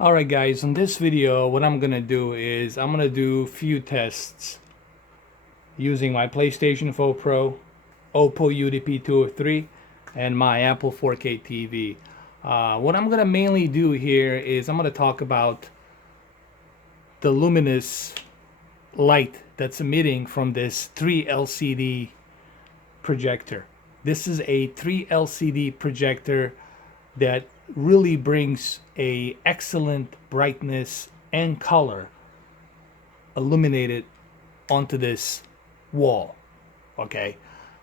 Alright guys, in this video what I'm gonna do is I'm gonna do a few tests using my PlayStation 4 Pro, Oppo Udp 203, and my Apple 4K TV. What I'm gonna mainly do here is I'm gonna talk about the luminous light that's emitting from this 3 LCD projector. This is a 3 LCD projector that really brings a excellent brightness and color illuminated onto this wall. Okay,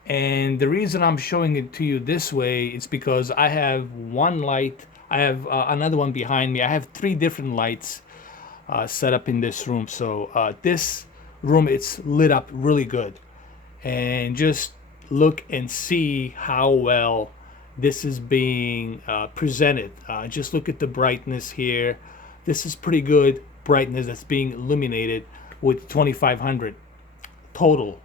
and the reason I'm showing it to you this way is because I have one light, I have another one behind me. I have three different lights set up in this room. So this room, it's lit up really good, and just look and see how well this is being presented. Just look at the brightness here. This is pretty good brightness that's being illuminated with 2500 total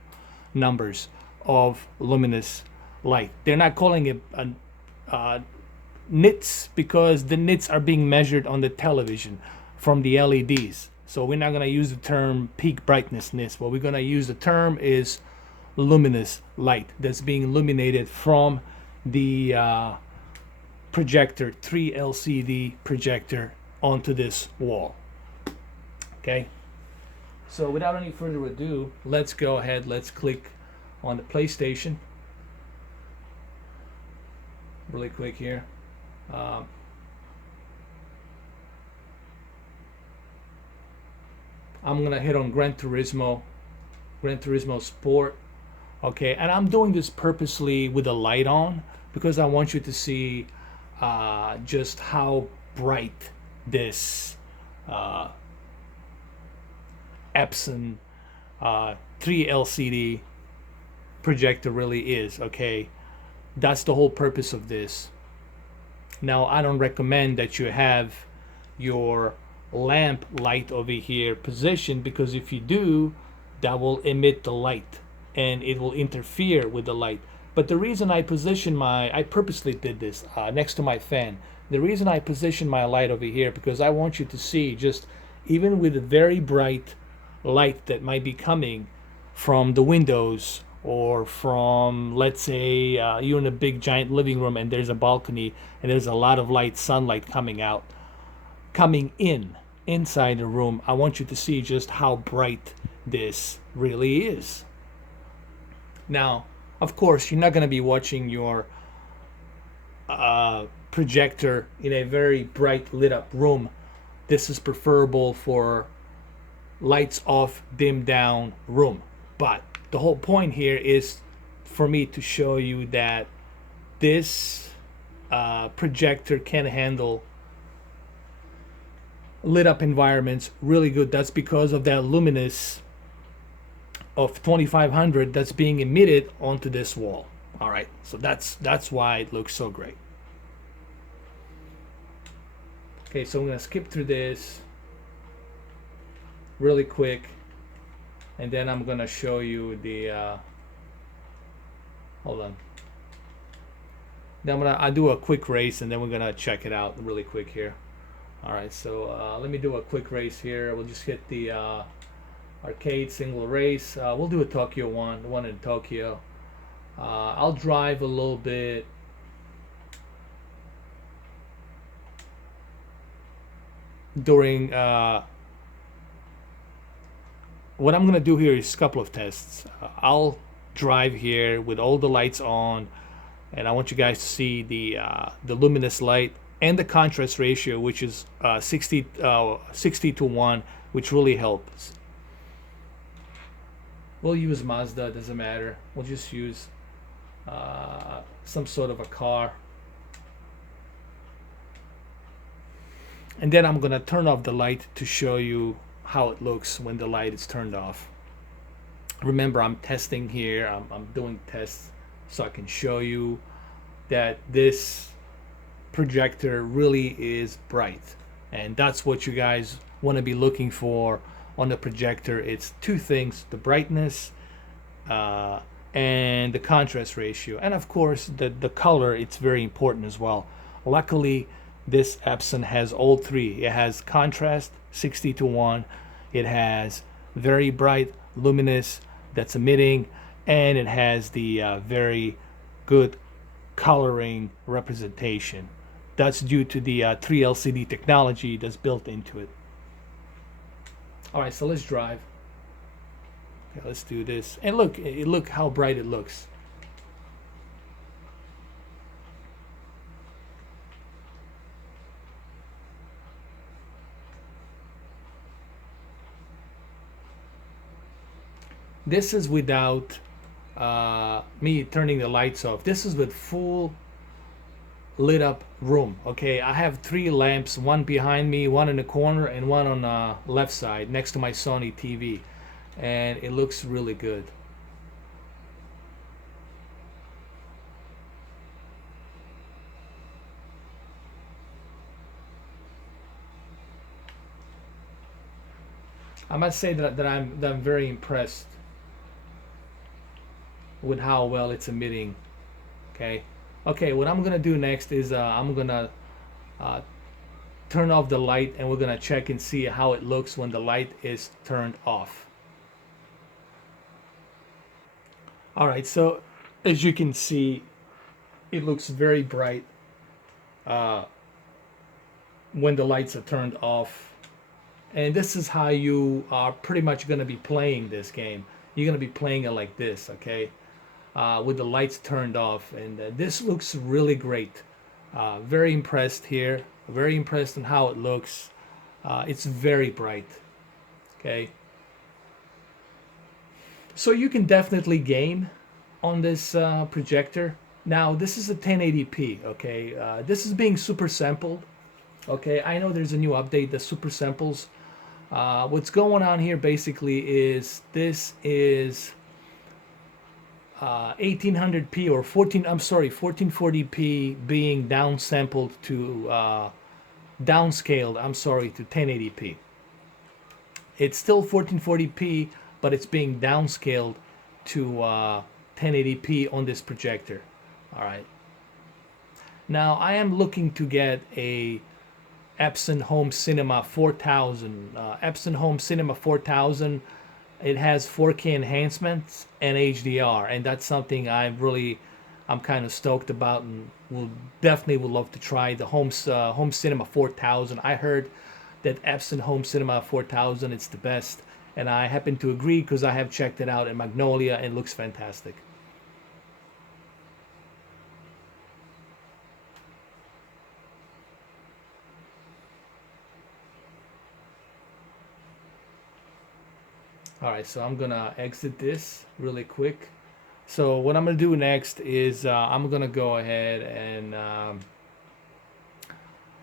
numbers of luminous light. They're not calling it nits because the nits are being measured on the television from the LEDs. So we're not going to use the term peak brightness nits. What we're going to use the term is luminous light that's being illuminated from the projector, 3 LCD projector, onto this wall. Okay, so without any further ado, let's go ahead, let's click on the PlayStation really quick here. I'm gonna hit on Gran Turismo Sport. Okay, and I'm doing this purposely with the light on because I want you to see just how bright this EPSON 3 LCD projector really is. Okay, that's the whole purpose of this. Now, I don't recommend that you have your lamp light over here positioned, because if you do, that will emit the light and it will interfere with the light. But the reason I purposely did this next to my fan. The reason I position my light over here, because I want you to see, just even with a very bright light that might be coming from the windows, or from, let's say, you're in a big giant living room and there's a balcony and there's a lot of light, sunlight coming inside the room. I want you to see just how bright this really is. Now, of course, you're not going to be watching your projector in a very bright lit up room. This is preferable for lights off, dim down room. But the whole point here is for me to show you that this projector can handle lit up environments really good. That's because of that luminous of 2500 that's being emitted onto this wall. All right, so that's why it looks so great. Okay, so I'm gonna skip through this really quick, and then I'm gonna show you the hold on. Then I do a quick race, and then we're gonna check it out really quick here. All right, so let me do a quick race here. We'll just hit the arcade single race. We'll do a Tokyo one, the one in Tokyo. I'll drive a little bit. During what I'm gonna do here is a couple of tests. I'll drive here with all the lights on, and I want you guys to see the luminous light and the contrast ratio, which is 60 to 1, which really helps. We'll use Mazda, doesn't matter. We'll just use some sort of a car. And then I'm gonna turn off the light to show you how it looks when the light is turned off. Remember, I'm testing here. I'm doing tests so I can show you that this projector really is bright, and that's what you guys want to be looking for on the projector. It's two things: the brightness and the contrast ratio, and of course the color. It's very important as well. Luckily, This EPSON has all three. It has contrast 60:1, it has very bright luminous that's emitting, and it has the very good coloring representation. That's due to the 3 LCD technology that's built into it. All right, so let's drive. Okay, let's do this. And look how bright it looks. This is without me turning the lights off. This is with full lit up room. Okay, I have 3 lamps, one behind me, one in the corner, and one on the left side next to my Sony TV, and it looks really good. I must say that I'm very impressed with how well it's emitting. Okay, what I'm gonna do next is I'm gonna uh, turn off the light, and we're gonna check and see how it looks when the light is turned off. All right, so as you can see, it looks very bright uh, when the lights are turned off. And this is how you are pretty much going to be playing this game. You're going to be playing it like this, okay? With the lights turned off. And this looks really great. Very impressed here. Very impressed on how it looks. It's very bright, okay? So you can definitely game on this projector. Now, this is a 1080p, okay? This is being super sampled, okay? I know there's a new update, the super samples. What's going on here basically is this is 1800p or 1440p being downsampled to downscaled, to 1080p. It's still 1440p, but it's being downscaled to 1080p on this projector. All right. Now I am looking to get a EPSON Home Cinema 4000. EPSON Home Cinema 4000. It has 4K enhancements and HDR, and that's something I'm kind of stoked about, and definitely would love to try the Home Cinema 4000. I heard that EPSON Home Cinema 4000 it's the best, and I happen to agree because I have checked it out in Magnolia and it looks fantastic. All right, so I'm gonna exit this really quick. So what I'm gonna do next is I'm gonna go ahead and I'm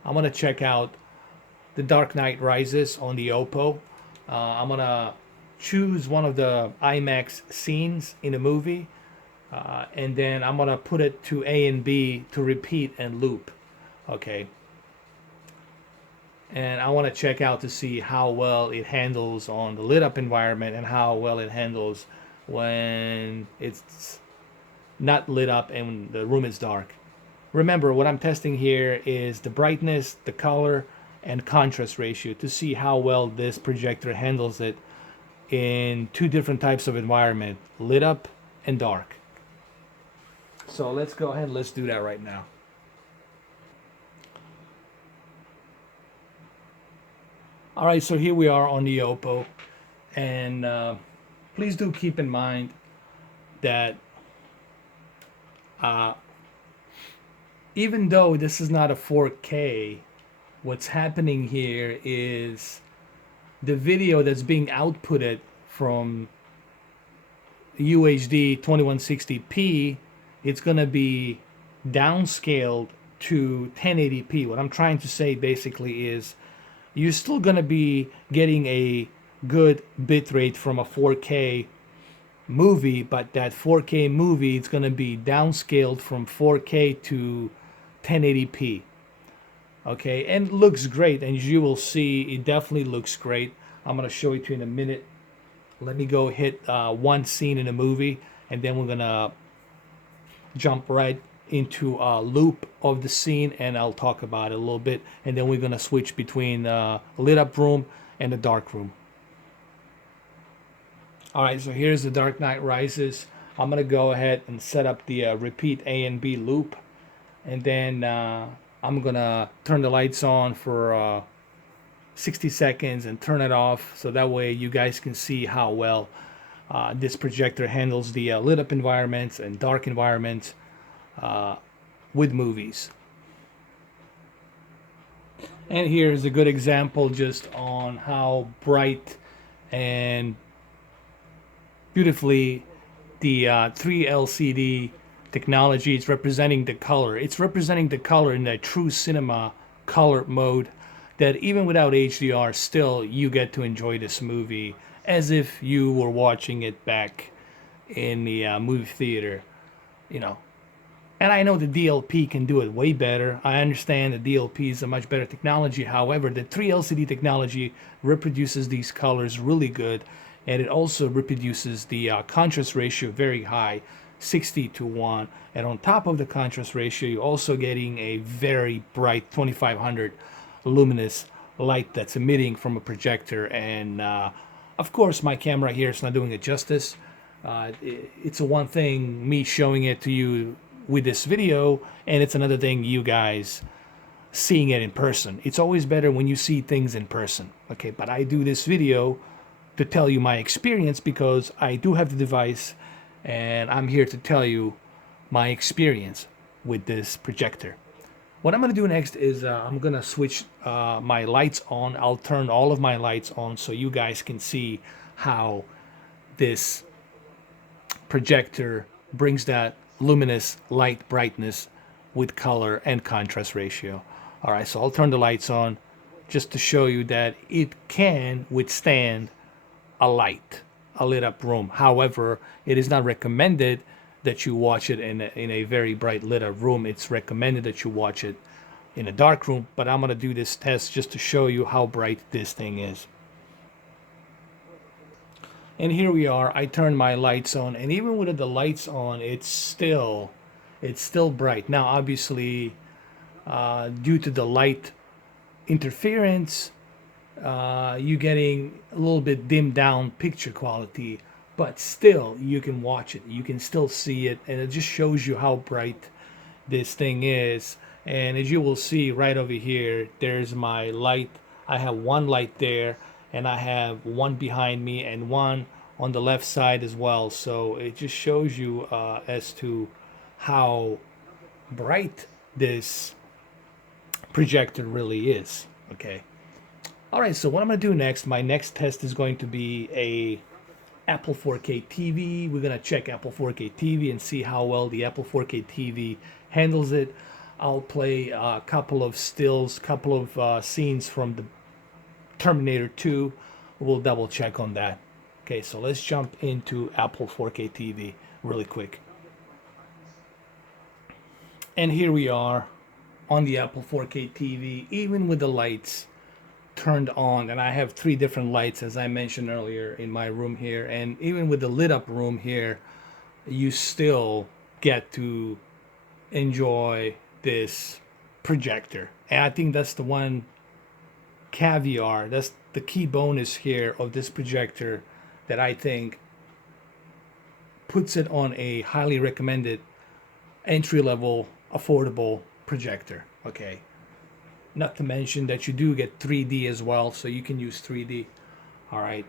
gonna check out The Dark Knight Rises on the Oppo. I'm gonna choose one of the IMAX scenes in a movie, and then I'm gonna put it to A and B to repeat and loop. Okay. And I want to check out to see how well it handles on the lit up environment and how well it handles when it's not lit up and the room is dark. Remember, what I'm testing here is the brightness, the color, and contrast ratio to see how well this projector handles it in 2 different types of environment, lit up and dark. So let's go ahead and let's do that right now. All right, so here we are on the Oppo, and please do keep in mind that even though this is not a 4K, what's happening here is the video that's being outputted from UHD 2160p, it's going to be downscaled to 1080p. What I'm trying to say basically is you're still going to be getting a good bitrate from a 4K movie, but that 4K movie is going to be downscaled from 4K to 1080p. Okay, and it looks great, and you will see it definitely looks great. I'm going to show it to you in a minute. Let me go hit one scene in a movie, and then we're going to jump right into a loop of the scene, and I'll talk about it a little bit, and then we're gonna switch between a lit up room and a dark room. All right, so here's The Dark Knight Rises. I'm gonna go ahead and set up the repeat A and B loop, and then I'm gonna turn the lights on for 60 seconds and turn it off, so that way you guys can see how well this projector handles the lit up environments and dark environments with movies. And here's a good example just on how bright and beautifully the 3 LCD technology is representing the color. It's representing the color in that true cinema color mode, that even without HDR, still you get to enjoy this movie as if you were watching it back in the movie theater, you know. And I know the DLP can do it way better. I understand the DLP is a much better technology. However, the 3 LCD technology reproduces these colors really good, and it also reproduces the contrast ratio very high, 60:1. And on top of the contrast ratio, you're also getting a very bright 2500 luminous light that's emitting from a projector. And of course, my camera here is not doing it justice. It's a one thing me showing it to you with this video, and it's another thing you guys seeing it in person. It's always better when you see things in person, okay? But I do this video to tell you my experience because I do have the device, and I'm here to tell you my experience with this projector. What I'm going to do next is I'm going to switch my lights on. I'll turn all of my lights on so you guys can see how this projector brings that luminous light brightness with color and contrast ratio. All right, so I'll turn the lights on just to show you that it can withstand a lit up room. However, it is not recommended that you watch it in a very bright lit up room. It's recommended that you watch it in a dark room, but I'm going to do this test just to show you how bright this thing is. And here we are. I turned my lights on, and even with the lights on, it's still bright. Now, obviously, due to the light interference, you're getting a little bit dimmed down picture quality, but still you can watch it. You can still see it, and it just shows you how bright this thing is. And as you will see right over here, there's my light. I have one light there, and I have one behind me and one on the left side as well. So it just shows you as to how bright this projector really is. Okay. All right, so what I'm going to do next, my next test is going to be a Apple 4K TV. We're going to check Apple 4K TV and see how well the Apple 4K TV handles it. I'll play a couple of stills, couple of scenes from the Terminator 2. We'll double check on that. Okay, so let's jump into Apple 4K TV really quick. And here we are on the Apple 4K TV, even with the lights turned on, and I have 3 different lights as I mentioned earlier in my room here, and even with the lit up room here, you still get to enjoy this projector. And I think that's the one caviar, that's the key bonus here of this projector that I think puts it on a highly recommended entry-level affordable projector. Okay, not to mention that you do get 3D as well, so you can use 3D. All right,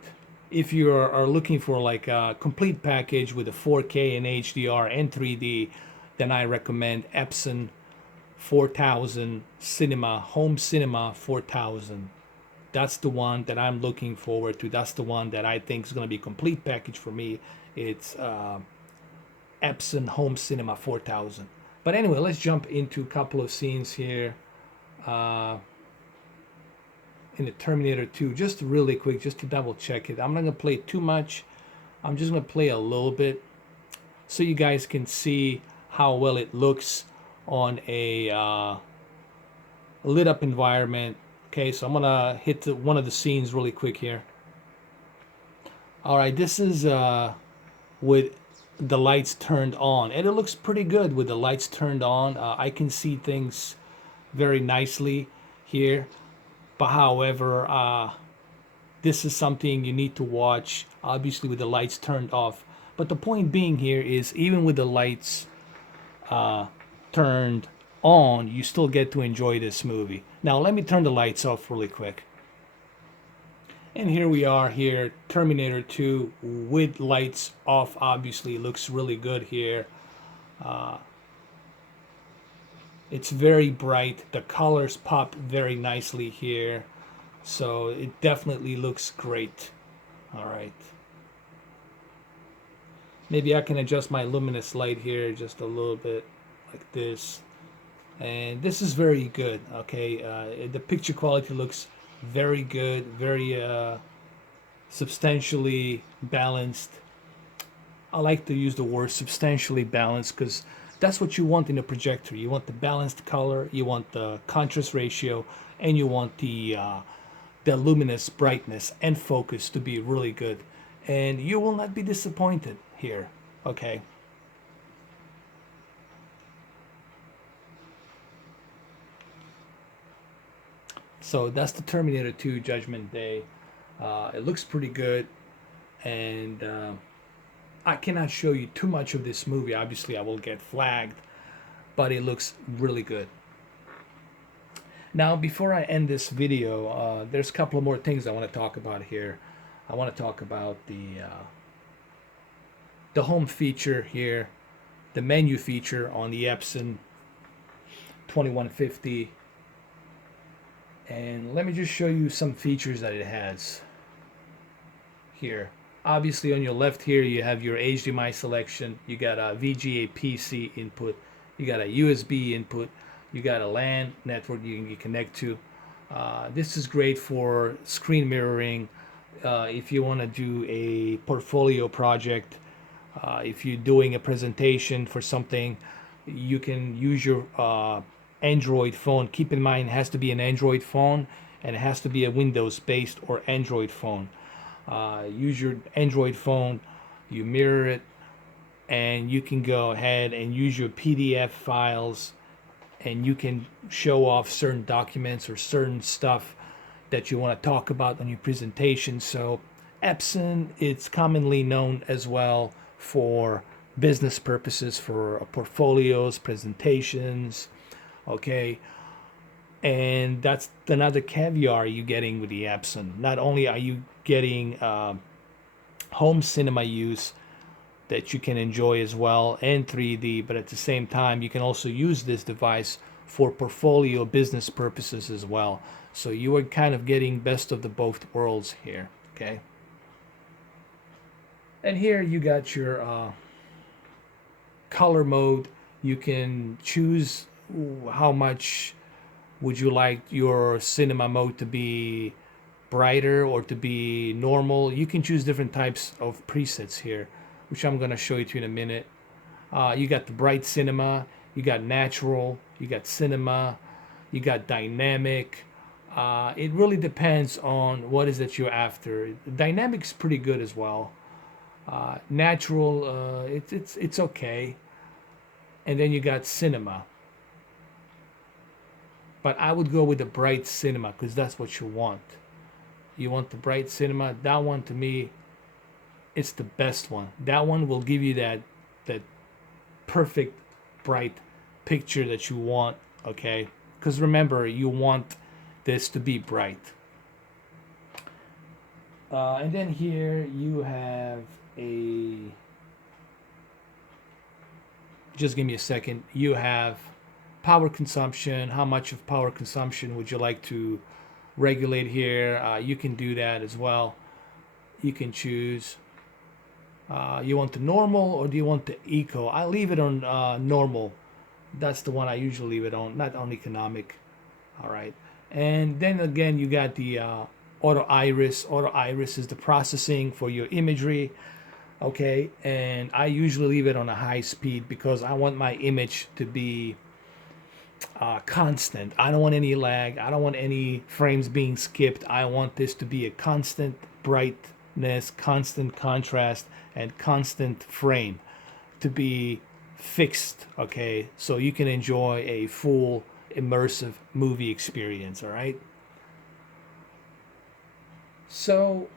if you are looking for like a complete package with a 4K and HDR and 3D, then I recommend EPSON 4000 Cinema, Home Cinema 4000. That's the one that I'm looking forward to. That's the one that I think is going to be a complete package for me. It's EPSON Home Cinema 4000. But anyway, let's jump into a couple of scenes here in the Terminator 2, just really quick, just to double check it. I'm not going to play too much. I'm just going to play a little bit so you guys can see how well it looks on a lit up environment. Okay, so I'm going to hit one of the scenes really quick here. All right, this is with the lights turned on, and it looks pretty good with the lights turned on. I can see things very nicely here, but however, this is something you need to watch, obviously with the lights turned off. But the point being here is, even with the lights turned on, you still get to enjoy this movie. Now let me turn the lights off really quick. And here we are here, Terminator 2 with lights off. Obviously it looks really good here. It's very bright. The colors pop very nicely here. So it definitely looks great. All right. Maybe I can adjust my luminous light here just a little bit like this. And this is very good. Okay. The picture quality looks very good, very substantially balanced. I like to use the word substantially balanced because that's what you want in a projector. You want the balanced color, you want the contrast ratio, and you want the luminous brightness and focus to be really good. And you will not be disappointed here. Okay. So that's the Terminator 2 Judgment Day. It looks pretty good, and I cannot show you too much of this movie. Obviously, I will get flagged, but it looks really good. Now, before I end this video, there's a couple of more things I want to talk about here. I want to talk about the home feature here, the menu feature on the EPSON 2150. And let me just show you some features that it has here. Obviously on your left here you have your HDMI selection, you got a VGA PC input, you got a USB input, you got a LAN network you can connect to. This is great for screen mirroring, if you want to do a portfolio project, if you're doing a presentation for something, you can use your Android phone. Keep in mind it has to be an Android phone, and it has to be a Windows based or Android phone. Use your Android phone, you mirror it, and you can go ahead and use your PDF files, and you can show off certain documents or certain stuff that you want to talk about on your presentation. So EPSON, it's commonly known as well for business purposes, for portfolios, presentations. Okay, and that's another caviar you're getting with the EPSON. Not only are you getting home cinema use that you can enjoy as well, and 3D, but at the same time you can also use this device for portfolio business purposes as well. So you are kind of getting best of the both worlds here. Okay, and here you got your color mode. You can choose how much would you like your cinema mode to be, brighter or to be normal. You can choose different types of presets here, which I'm going to show you to in a minute. You got the bright cinema, you got natural, you got cinema, you got dynamic. It really depends on what is that you're after. Dynamic's pretty good as well. Natural, it's okay. And then you got cinema. But I would go with the bright cinema because that's what you want. You want the bright cinema. That one, to me, it's the best one. That one will give you that perfect bright picture that you want. Okay, because remember, you want this to be bright. And then here you have a. Just give me a second. You have power consumption. How much of power consumption would you like to regulate here? You can do that as well. You can choose. You want the normal or do you want the eco? I leave it on normal. That's the one I usually leave it on, not on economic. All right. And then again, you got the auto iris. Auto iris is the processing for your imagery. Okay. And I usually leave it on a high speed because I want my image to be constant. I don't want any lag. I don't want any frames being skipped. I want this to be a constant brightness, constant contrast, and constant frame. to be fixed, okay, so you can enjoy a full immersive movie experience. All right, so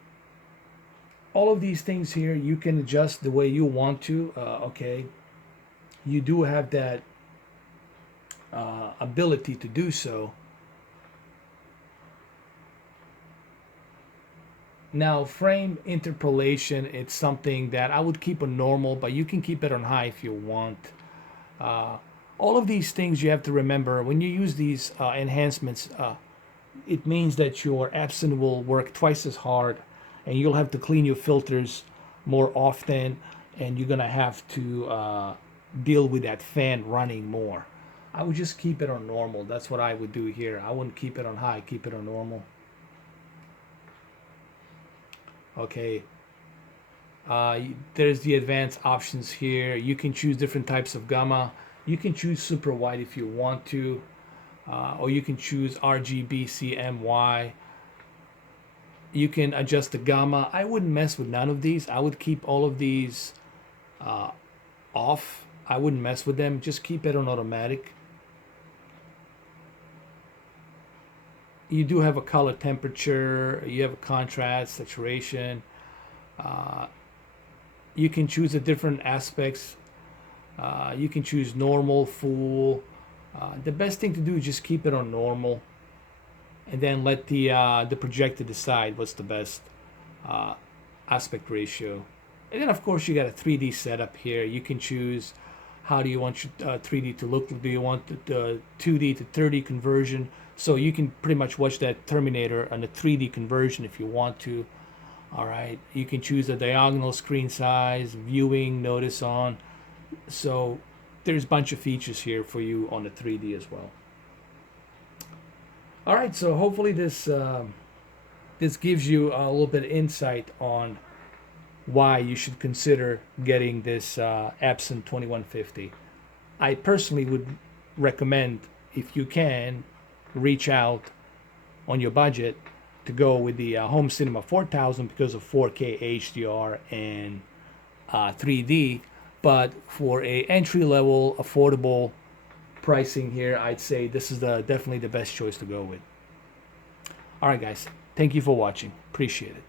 all of these things here you can adjust the way you want to. Okay, you do have that ability to do so. Now, frame interpolation, it's something that I would keep on normal, but you can keep it on high if you want. Uh, all of these things you have to remember when you use these enhancements. It means that your EPSON will work twice as hard, and you'll have to clean your filters more often, and you're gonna have to deal with that fan running more. I would just keep it on normal. That's what I would do here. I wouldn't keep it on high, keep it on normal. Okay, there's the advanced options here. You can choose different types of gamma. You can choose super wide if you want to, or you can choose RGB CMY. You can adjust the gamma. I wouldn't mess with none of these. I would keep all of these off. I wouldn't mess with them. Just keep it on automatic. You do have a color temperature, you have a contrast, saturation. You can choose the different aspects. You can choose normal, full. The best thing to do is just keep it on normal, and then let the projector decide what's the best aspect ratio. And then of course you got a 3D setup here. You can choose how do you want your 3D to look. Do you want the 2D to 30 conversion? So you can pretty much watch that Terminator on a 3D conversion if you want to. All right, you can choose a diagonal screen size, viewing, notice on. So there's a bunch of features here for you on the 3D as well. All right, so hopefully this gives you a little bit of insight on why you should consider getting this EPSON 2150. I personally would recommend, if you can, reach out on your budget to go with the Home Cinema 4000 because of 4K HDR and 3D. But for a entry level, affordable pricing here, I'd say this is definitely the best choice to go with. All right, guys. Thank you for watching. Appreciate it.